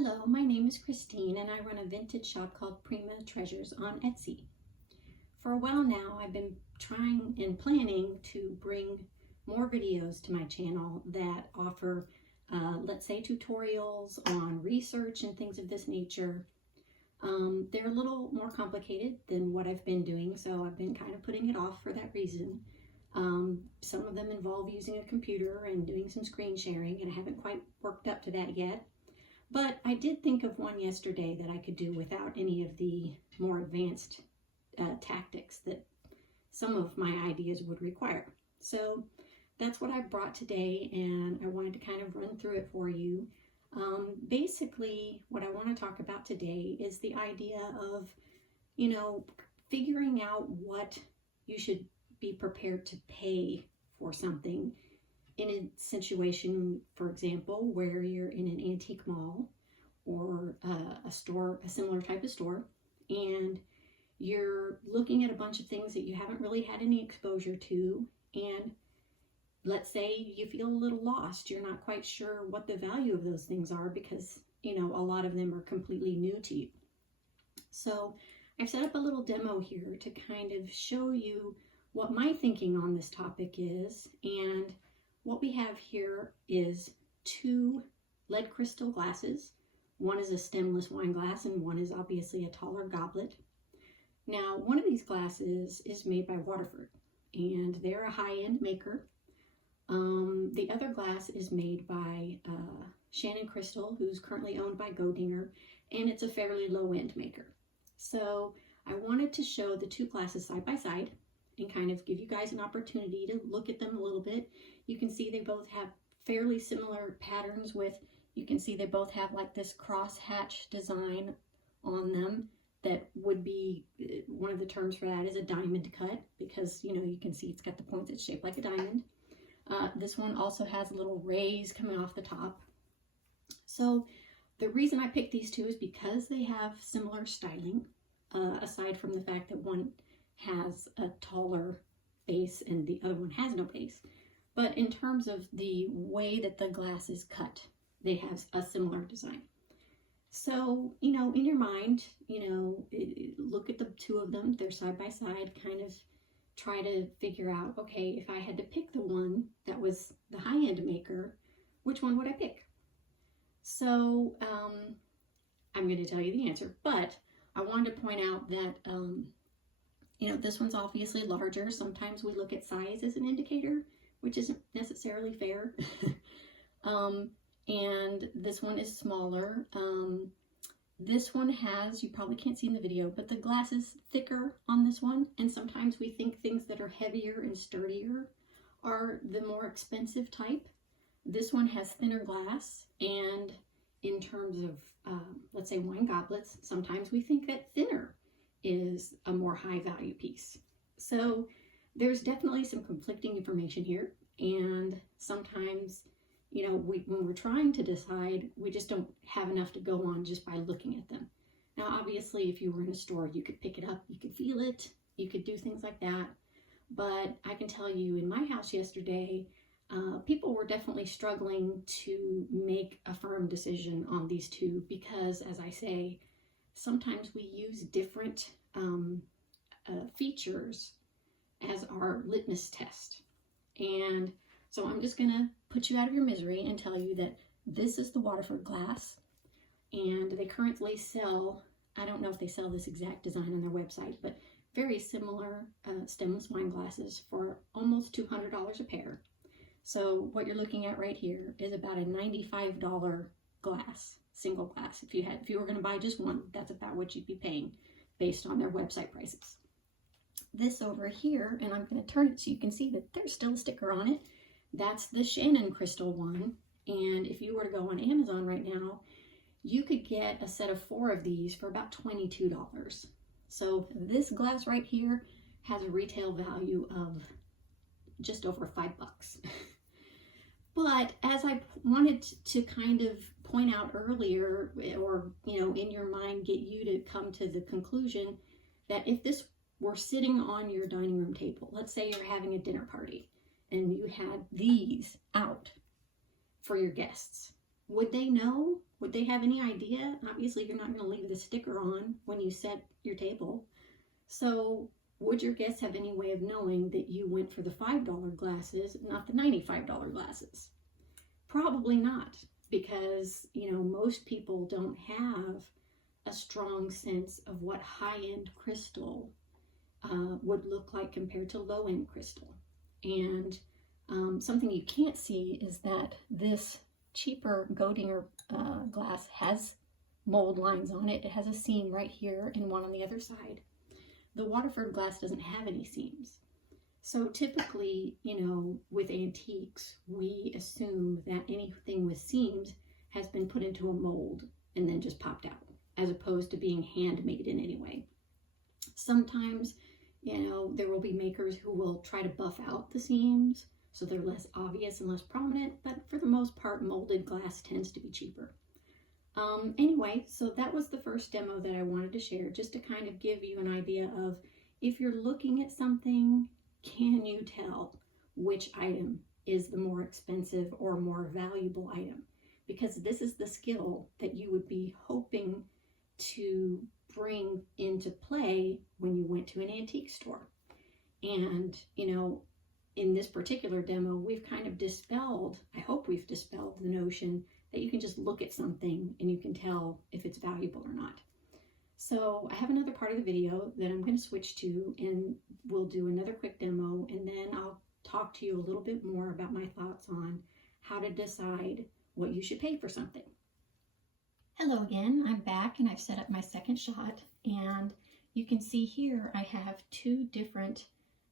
Hello, my name is Christine and I run a vintage shop called Prima Treasures on Etsy. For a while now, I've been trying and planning to bring more videos to my channel that offer, let's say, tutorials on research and things of this nature. They're a little more complicated than what I've been doing, so I've been kind of putting it off for that reason. Some of them involve using a computer and doing some screen sharing, and I haven't quite worked up to that yet. But I did think of one yesterday that I could do without any of the more advanced tactics that some of my ideas would require. So that's what I brought today, and I wanted to kind of run through it for you. Basically, what I want to talk about today is the idea of, figuring out what you should be prepared to pay for something in a situation, for example, where you're in an antique mall or a store, a similar type of store, and you're looking at a bunch of things that you haven't really had any exposure to, and let's say you feel a little lost. You're not quite sure what the value of those things are because, a lot of them are completely new to you. So I've set up a little demo here to kind of show you what my thinking on this topic is, and what we have here is two lead crystal glasses. One is a stemless wine glass and one is obviously a taller goblet. Now, one of these glasses is made by Waterford and they're a high-end maker. The other glass is made by Shannon Crystal, who's currently owned by Godinger, and it's a fairly low-end maker. So I wanted to show the two glasses side by side and kind of give you guys an opportunity to look at them a little bit. You can see they both have fairly similar patterns you can see they both have like this cross-hatch design on them that would be, one of the terms for that is a diamond cut, because, you can see it's got the points, it's shaped like a diamond. This one also has little rays coming off the top. So the reason I picked these two is because they have similar styling, aside from the fact that one has a taller base and the other one has no base. But in terms of the way that the glass is cut, they have a similar design. So, in your mind, look at the two of them, they're side by side, kind of try to figure out, okay, if I had to pick the one that was the high-end maker, which one would I pick? So, I'm going to tell you the answer, but I wanted to point out that this one's obviously larger. Sometimes we look at size as an indicator, which isn't necessarily fair. And this one is smaller. This one has, you probably can't see in the video, but the glass is thicker on this one. And sometimes we think things that are heavier and sturdier are the more expensive type. This one has thinner glass. And in terms of, let's say, wine goblets, sometimes we think that thinner is a more high value piece. So there's definitely some conflicting information here, and sometimes when we're trying to decide, we just don't have enough to go on just by looking at them. Now obviously if you were in a store, you could pick it up, you could feel it, you could do things like that, but I can tell you in my house yesterday, people were definitely struggling to make a firm decision on these two because, as I say, sometimes we use different features as our litmus test. And so I'm just going to put you out of your misery and tell you that this is the Waterford glass. And they currently sell, I don't know if they sell this exact design on their website, but very similar stemless wine glasses for almost $200 a pair. So what you're looking at right here is about a $95 glass. Single glass. If you were going to buy just one, that's about what you'd be paying based on their website prices. This over here, and I'm going to turn it so you can see that there's still a sticker on it. That's the Shannon Crystal one. And if you were to go on Amazon right now, you could get a set of 4 of these for about $22. So this glass right here has a retail value of just over $5. But as I wanted to kind of point out earlier, or, in your mind, get you to come to the conclusion that if this were sitting on your dining room table, let's say you're having a dinner party and you had these out for your guests, would they know Would they have any idea? Obviously, you're not going to leave the sticker on when you set your table. So would your guests have any way of knowing that you went for the $5 glasses, not the $95 glasses? Probably not, because, most people don't have a strong sense of what high-end crystal would look like compared to low-end crystal. And something you can't see is that this cheaper Godinger glass has mold lines on it. It has a seam right here and one on the other side. The Waterford glass doesn't have any seams. So typically, with antiques, we assume that anything with seams has been put into a mold and then just popped out, as opposed to being handmade in any way. Sometimes, there will be makers who will try to buff out the seams so they're less obvious and less prominent, but for the most part, molded glass tends to be cheaper. Anyway, so that was the first demo that I wanted to share, just to kind of give you an idea of, if you're looking at something, can you tell which item is the more expensive or more valuable item? Because this is the skill that you would be hoping to bring into play when you went to an antique store. And, in this particular demo, we've kind of dispelled, I hope we've dispelled the notion that you can just look at something and you can tell if it's valuable or not. So I have another part of the video that I'm going to switch to, and we'll do another quick demo, and then I'll talk to you a little bit more about my thoughts on how to decide what you should pay for something. Hello again, I'm back and I've set up my second shot, and you can see here I have two different,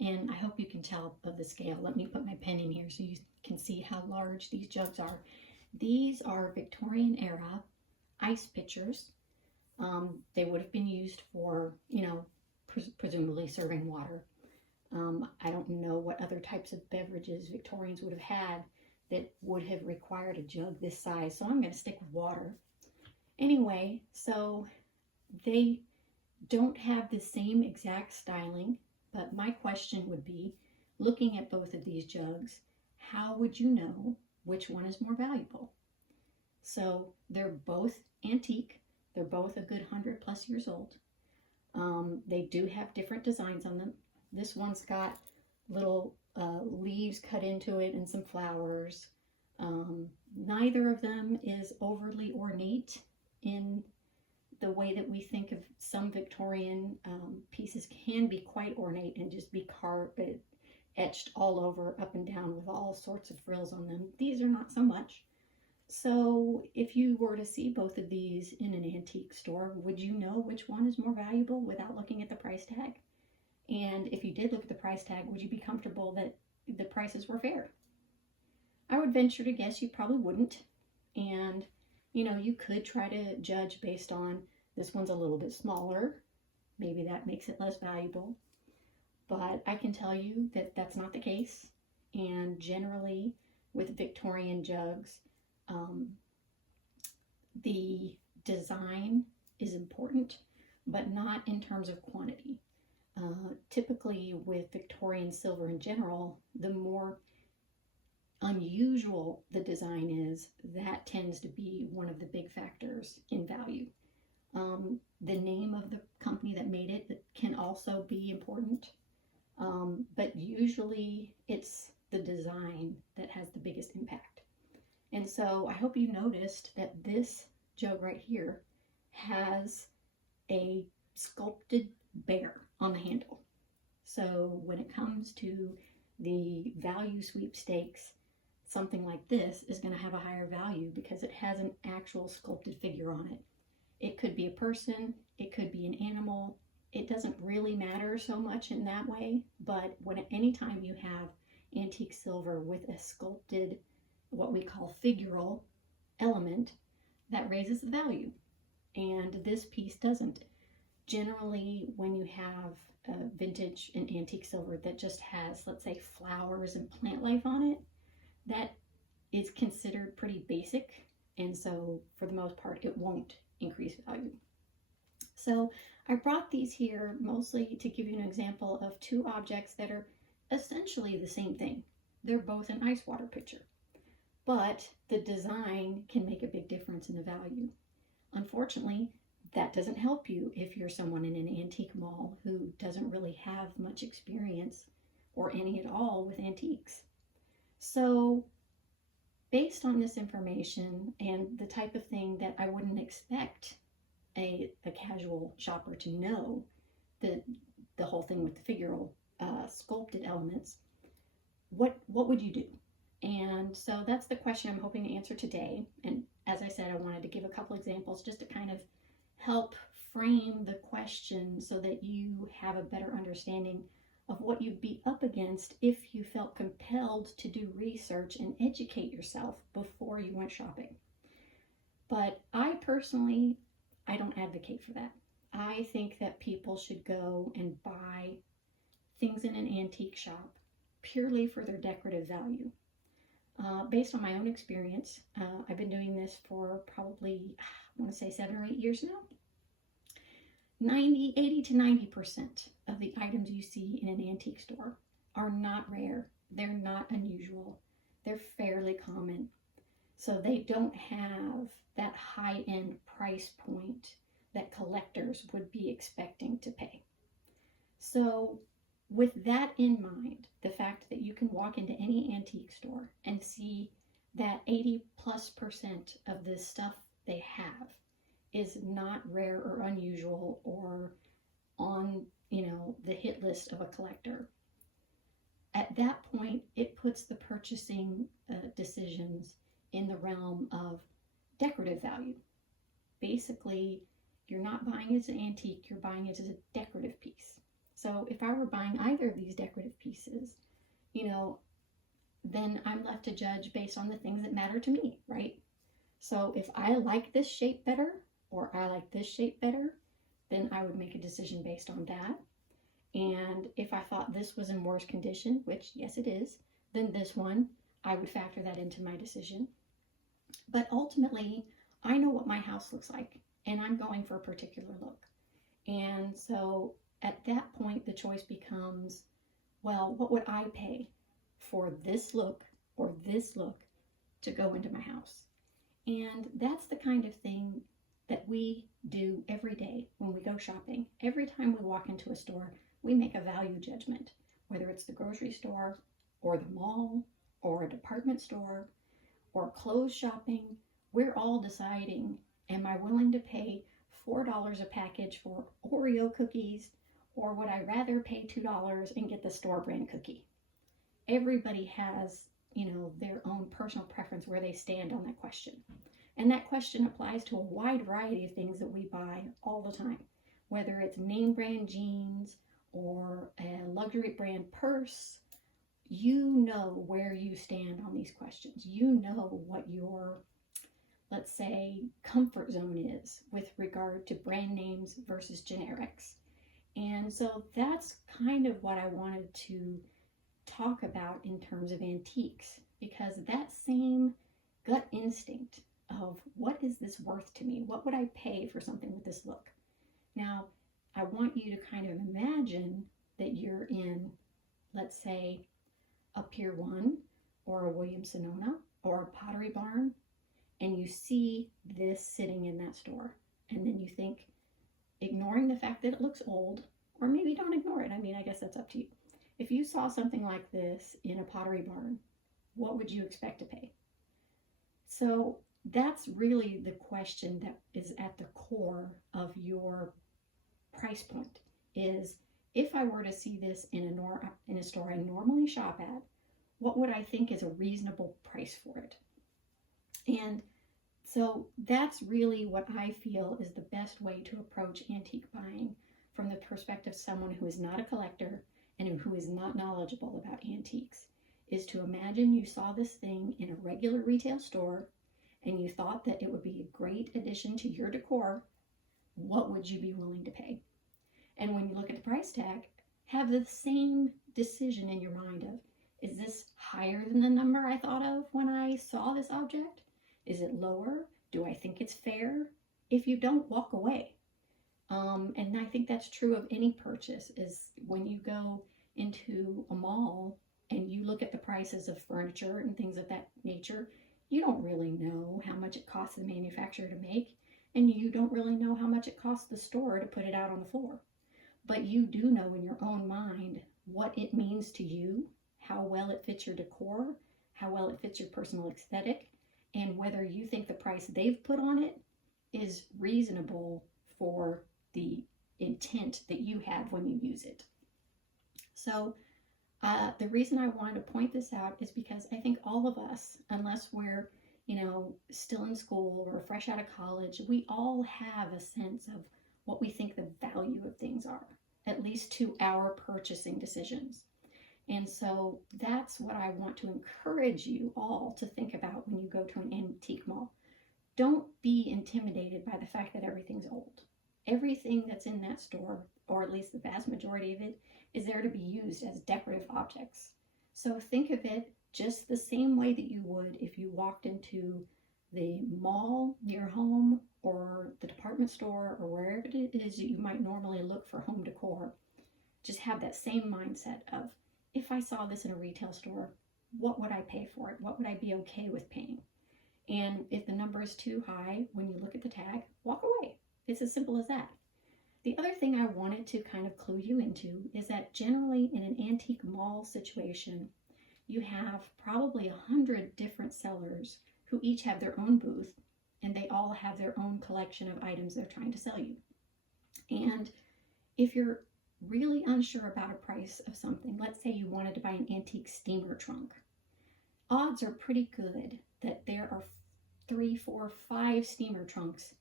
and I hope you can tell of the scale. Let me put my pen in here so you can see how large these jugs are. These are Victorian era ice pitchers. They would have been used for, presumably serving water. I don't know what other types of beverages Victorians would have had that would have required a jug this size, so I'm going to stick with water. Anyway, so they don't have the same exact styling, but my question would be, looking at both of these jugs, how would you know which one is more valuable? So they're both antique. They're both a good 100+ years old. They do have different designs on them. This one's got little leaves cut into it and some flowers. Neither of them is overly ornate in the way that we think of some Victorian pieces can be quite ornate and just be etched all over, up and down, with all sorts of frills on them. These are not so much. So if you were to see both of these in an antique store, would you know which one is more valuable without looking at the price tag? And if you did look at the price tag, would you be comfortable that the prices were fair? I would venture to guess you probably wouldn't. And, you could try to judge based on, this one's a little bit smaller. Maybe that makes it less valuable. But I can tell you that that's not the case. And generally, with Victorian jugs, the design is important, but not in terms of quantity. Typically with Victorian silver in general, the more unusual the design is, that tends to be one of the big factors in value. The name of the company that made it can also be important, but usually it's the design that has the biggest impact. And so I hope you noticed that this jug right here has a sculpted bear on the handle. So when it comes to the value sweepstakes, something like this is going to have a higher value because it has an actual sculpted figure on it. It could be a person, it could be an animal. It doesn't really matter so much in that way, but anytime you have antique silver with a sculpted, what we call figural element, that raises the value. And this piece doesn't. Generally, when you have vintage and antique silver that just has, let's say, flowers and plant life on it, that is considered pretty basic. And so for the most part, it won't increase value. So I brought these here mostly to give you an example of two objects that are essentially the same thing. They're both an ice water pitcher. but the design can make a big difference in the value. Unfortunately, that doesn't help you if you're someone in an antique mall who doesn't really have much experience or any at all with antiques. So, based on this information and the type of thing that I wouldn't expect a casual shopper to know, the whole thing with the figural sculpted elements, what would you do? And so that's the question I'm hoping to answer today. And as I said, I wanted to give a couple examples just to kind of help frame the question so that you have a better understanding of what you'd be up against if you felt compelled to do research and educate yourself before you went shopping. But I personally, I don't advocate for that. I think that people should go and buy things in an antique shop purely for their decorative value. Based on my own experience, I've been doing this for probably, I want to say 7 or 8 years now. 80 to 90% of the items you see in an antique store are not rare. They're not unusual. They're fairly common. So they don't have that high-end price point that collectors would be expecting to pay. So with that in mind, the fact that you can walk into any antique store and see that 80+% of the stuff they have is not rare or unusual or on, the hit list of a collector. At that point, it puts the purchasing decisions in the realm of decorative value. Basically, you're not buying it as an antique, you're buying it as a decorative piece. So if I were buying either of these decorative pieces, then I'm left to judge based on the things that matter to me, right? So if I like this shape better, or I like this shape better, then I would make a decision based on that. And if I thought this was in worse condition, which yes it is, then this one, I would factor that into my decision. But ultimately, I know what my house looks like, and I'm going for a particular look. And so at that point, the choice becomes, well, what would I pay for this look or this look to go into my house? And that's the kind of thing that we do every day when we go shopping. Every time we walk into a store, we make a value judgment, whether it's the grocery store or the mall or a department store or clothes shopping. We're all deciding, am I willing to pay $4 a package for Oreo cookies, or would I rather pay $2 and get the store brand cookie? Everybody has, their own personal preference where they stand on that question. And that question applies to a wide variety of things that we buy all the time, whether it's name brand jeans or a luxury brand purse. You know where you stand on these questions. You know what your, let's say, comfort zone is with regard to brand names versus generics. And so that's kind of what I wanted to talk about in terms of antiques, because that same gut instinct of what is this worth to me? What would I pay for something with this look? Now, I want you to kind of imagine that you're in, let's say, a Pier 1 or a Williams-Sonoma or a Pottery Barn, and you see this sitting in that store. And then you think, ignoring the fact that it looks old, or maybe don't ignore it. I guess that's up to you. If you saw something like this in a Pottery Barn, what would you expect to pay? So that's really the question that is at the core of your price point, is if I were to see this in a store I normally shop at, what would I think is a reasonable price for it? And so that's really what I feel is the best way to approach antique buying from the perspective of someone who is not a collector and who is not knowledgeable about antiques, is to imagine you saw this thing in a regular retail store and you thought that it would be a great addition to your decor. What would you be willing to pay? And when you look at the price tag, have the same decision in your mind of, is this higher than the number I thought of when I saw this object? Is it lower? Do I think it's fair? If you don't, walk away. And I think that's true of any purchase, is when you go into a mall and you look at the prices of furniture and things of that nature, you don't really know how much it costs the manufacturer to make, and you don't really know how much it costs the store to put it out on the floor. But you do know in your own mind what it means to you, how well it fits your decor, how well it fits your personal aesthetic, and whether you think the price they've put on it is reasonable for the intent that you have when you use it. So the reason I wanted to point this out is because I think all of us, unless we're, still in school or fresh out of college, we all have a sense of what we think the value of things are, at least to our purchasing decisions. And so that's what I want to encourage you all to think about when you go to an antique mall. Don't be intimidated by the fact that everything's old. Everything that's in that store, or at least the vast majority of it, is there to be used as decorative objects. So think of it just the same way that you would if you walked into the mall near home or the department store or wherever it is that you might normally look for home decor. Just have that same mindset of, if I saw this in a retail store, what would I pay for it? What would I be okay with paying? And if the number is too high, when you look at the tag, walk away. It's as simple as that. The other thing I wanted to kind of clue you into is that generally in an antique mall situation, you have probably 100 different sellers who each have their own booth, and they all have their own collection of items they're trying to sell you. And if you're really unsure about a price of something, let's say you wanted to buy an antique steamer trunk, odds are pretty good that there are 3, 4, 5 steamer trunks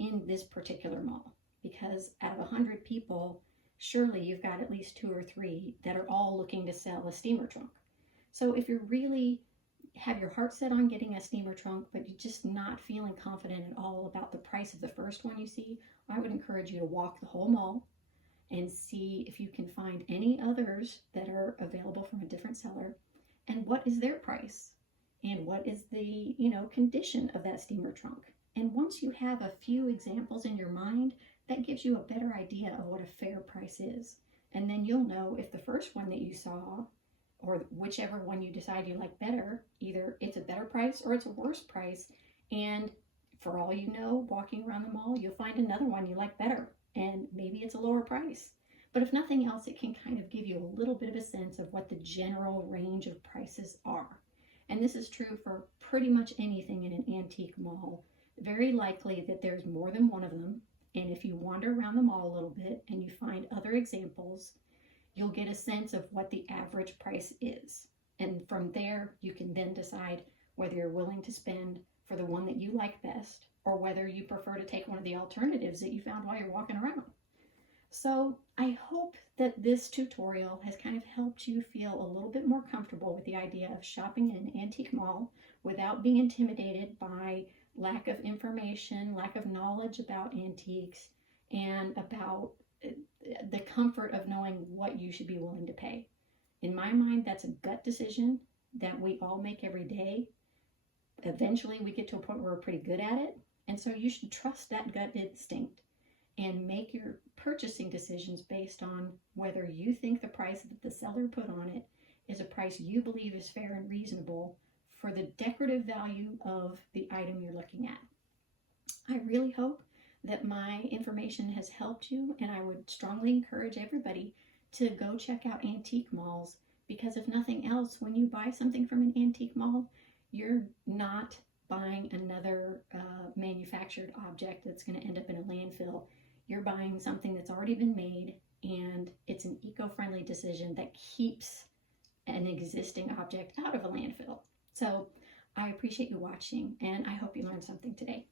in this particular mall, because out of 100 people, surely you've got at least 2 or 3 that are all looking to sell a steamer trunk. So if you really have your heart set on getting a steamer trunk, but you're just not feeling confident at all about the price of the first one you see, I would encourage you to walk the whole mall and see if you can find any others that are available from a different seller, and what is their price, and what is the condition of that steamer trunk. And once you have a few examples in your mind, that gives you a better idea of what a fair price is. And then you'll know if the first one that you saw, or whichever one you decide you like better, either it's a better price or it's a worse price. And for all you know, walking around the mall, you'll find another one you like better, and maybe it's a lower price. But if nothing else, it can kind of give you a little bit of a sense of what the general range of prices are. And this is true for pretty much anything in an antique mall. Very likely that there's more than one of them. And if you wander around the mall a little bit and you find other examples, you'll get a sense of what the average price is. And from there, you can then decide whether you're willing to spend for the one that you like best, or whether you prefer to take one of the alternatives that you found while you're walking around. So I hope that this tutorial has kind of helped you feel a little bit more comfortable with the idea of shopping in an antique mall without being intimidated by lack of information, lack of knowledge about antiques, and about the comfort of knowing what you should be willing to pay. In my mind, that's a gut decision that we all make every day. Eventually, we get to a point where we're pretty good at it. And so you should trust that gut instinct and make your purchasing decisions based on whether you think the price that the seller put on it is a price you believe is fair and reasonable for the decorative value of the item you're looking at. I really hope that my information has helped you, and I would strongly encourage everybody to go check out antique malls, because if nothing else, when you buy something from an antique mall, you're not buying another manufactured object that's going to end up in a landfill. You're buying something that's already been made, and it's an eco-friendly decision that keeps an existing object out of a landfill. So I appreciate you watching, and I hope you learned something today.